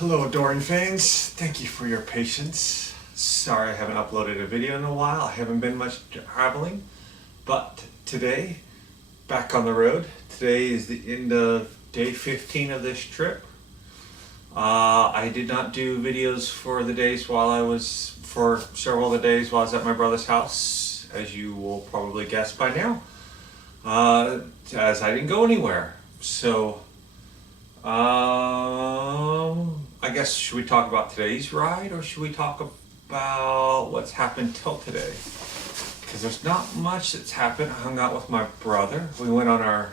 Hello Adoring fans, thank you for your patience. Sorry I haven't uploaded a video in a while, I haven't been much traveling, but today, back on the road. Today is the end of day 15 of this trip. I did not do videos for the days for several of the days while I was at my brother's house, as you will probably guess by now, as I didn't go anywhere. So, I guess, should we talk about today's ride or should we talk about what's happened till today? Because there's not much that's happened. I hung out with my brother. We went on our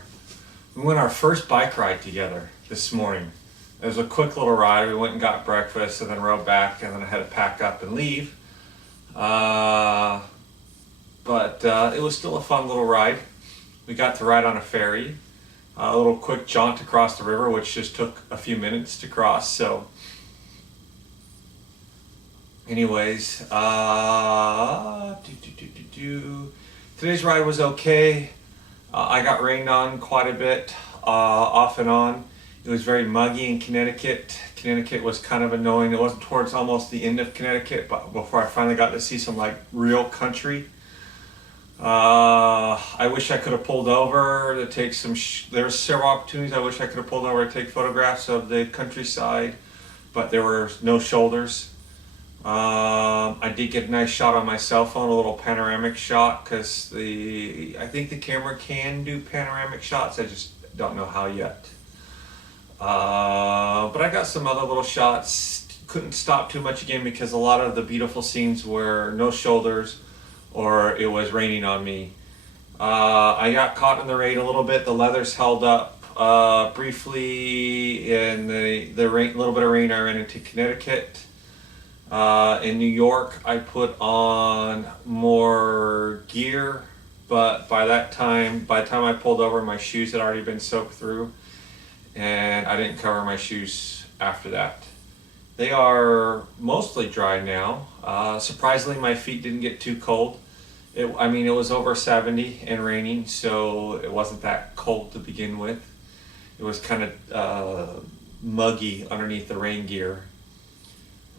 first bike ride together this morning. It was a quick little ride. We went and got breakfast and then rode back, and then I had to pack up and leave. But it was still a fun little ride. We got to ride on a ferry. A little quick jaunt across the river, which just took a few minutes to cross. So, anyways, today's ride was okay. I got rained on quite a bit, off and on. It was very muggy in Connecticut. Connecticut was kind of annoying. It wasn't towards almost the end of Connecticut, but before I finally got to see some real country. I wish I could have pulled over to take some. There were several opportunities. I wish I could have pulled over to take photographs of the countryside, but there were no shoulders. I did get a nice shot on my cell phone, a little panoramic shot, because I think the camera can do panoramic shots. I just don't know how yet. But I got some other little shots. Couldn't stop too much again because a lot of the beautiful scenes were no shoulders, or it was raining on me. I got caught in the rain a little bit. The leathers held up briefly in the rain, little bit of rain I ran into Connecticut. In New York, I put on more gear, but by the time I pulled over, my shoes had already been soaked through, and I didn't cover my shoes after that. They are mostly dry now. Surprisingly, my feet didn't get too cold. It was over 70 and raining, so it wasn't that cold to begin with. It was kind of muggy underneath the rain gear.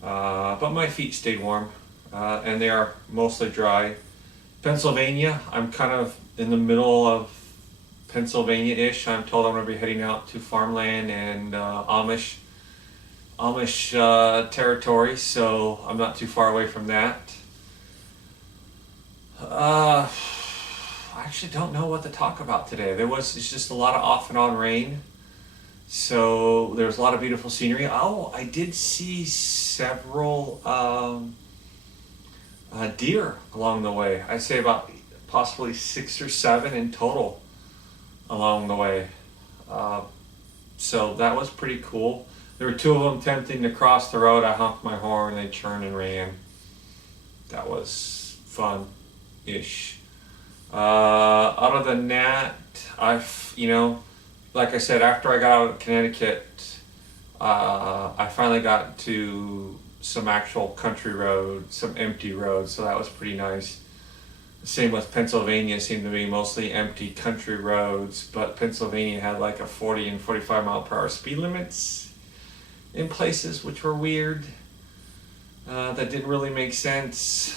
But my feet stayed warm, and they are mostly dry. Pennsylvania, I'm kind of in the middle of Pennsylvania-ish. I'm told I'm going to be heading out to farmland and Amish territory, so I'm not too far away from that. I actually don't know what to talk about today. It's just a lot of off and on rain, so there's a lot of beautiful scenery. Oh, I did see several deer along the way. I'd say about possibly 6 or 7 in total along the way. So that was pretty cool. There were 2 of them attempting to cross the road. I honked my horn, they turned and ran. That was fun-ish. Other than that, like I said, after I got out of Connecticut, I finally got to some actual country roads, some empty roads, so that was pretty nice. Same with Pennsylvania, seemed to be mostly empty country roads, but Pennsylvania had a 40 and 45 mile per hour speed limits in places, which were weird. That didn't really make sense.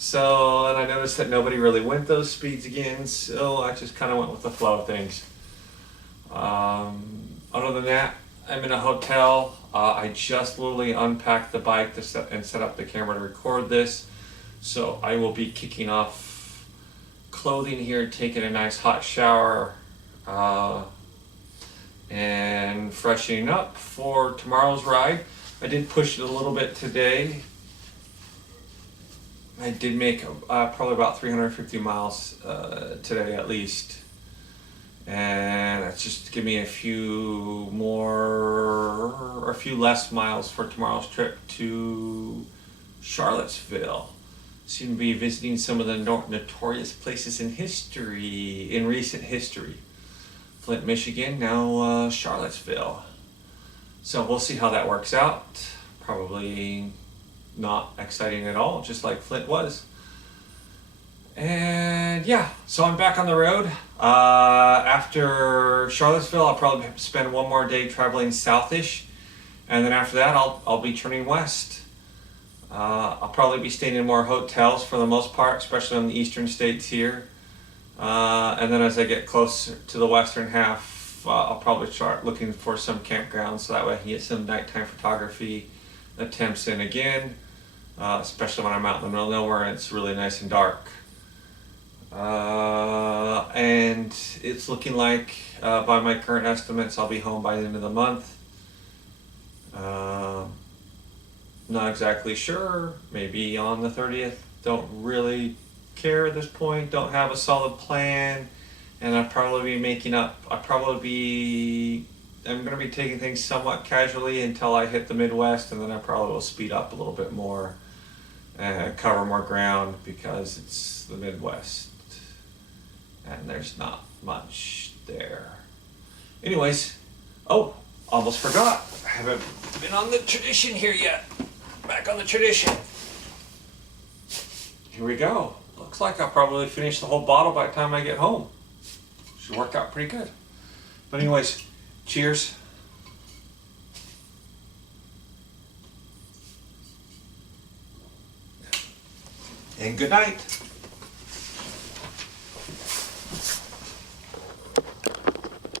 So, and I noticed that nobody really went those speeds again, so I just kind of went with the flow of things. Other than that, I'm in a hotel. I just literally unpacked the bike and set up the camera to record this. So I will be kicking off clothing here, taking a nice hot shower, and freshening up for tomorrow's ride. I did push it a little bit today. I did make probably about 350 miles today at least. And that's just to give me a few less miles for tomorrow's trip to Charlottesville. Seem to be visiting some of the notorious places in recent history. Flint, Michigan, now Charlottesville. So we'll see how that works out. Probably not exciting at all, just like Flint was. And yeah, so I'm back on the road. After Charlottesville, I'll probably spend one more day traveling southish And then after that, I'll be turning west. I'll probably be staying in more hotels for the most part, especially on the eastern states here. And then as I get closer to the western half, I'll probably start looking for some campgrounds so that way I can get some nighttime photography attempts in again, especially when I'm out in the middle of nowhere and it's really nice and dark. And it's looking like, by my current estimates, I'll be home by the end of the month. Not exactly sure. Maybe on the 30th. Don't really care at this point. Don't have a solid plan. And I'm going to be taking things somewhat casually until I hit the Midwest, and then I probably will speed up a little bit more and cover more ground because it's the Midwest and there's not much there. Anyways, almost forgot. I haven't been on the tradition here yet. Back on the tradition. Here we go. Looks like I'll probably finish the whole bottle by the time I get home. Should work out pretty good. But anyways, cheers. And good night.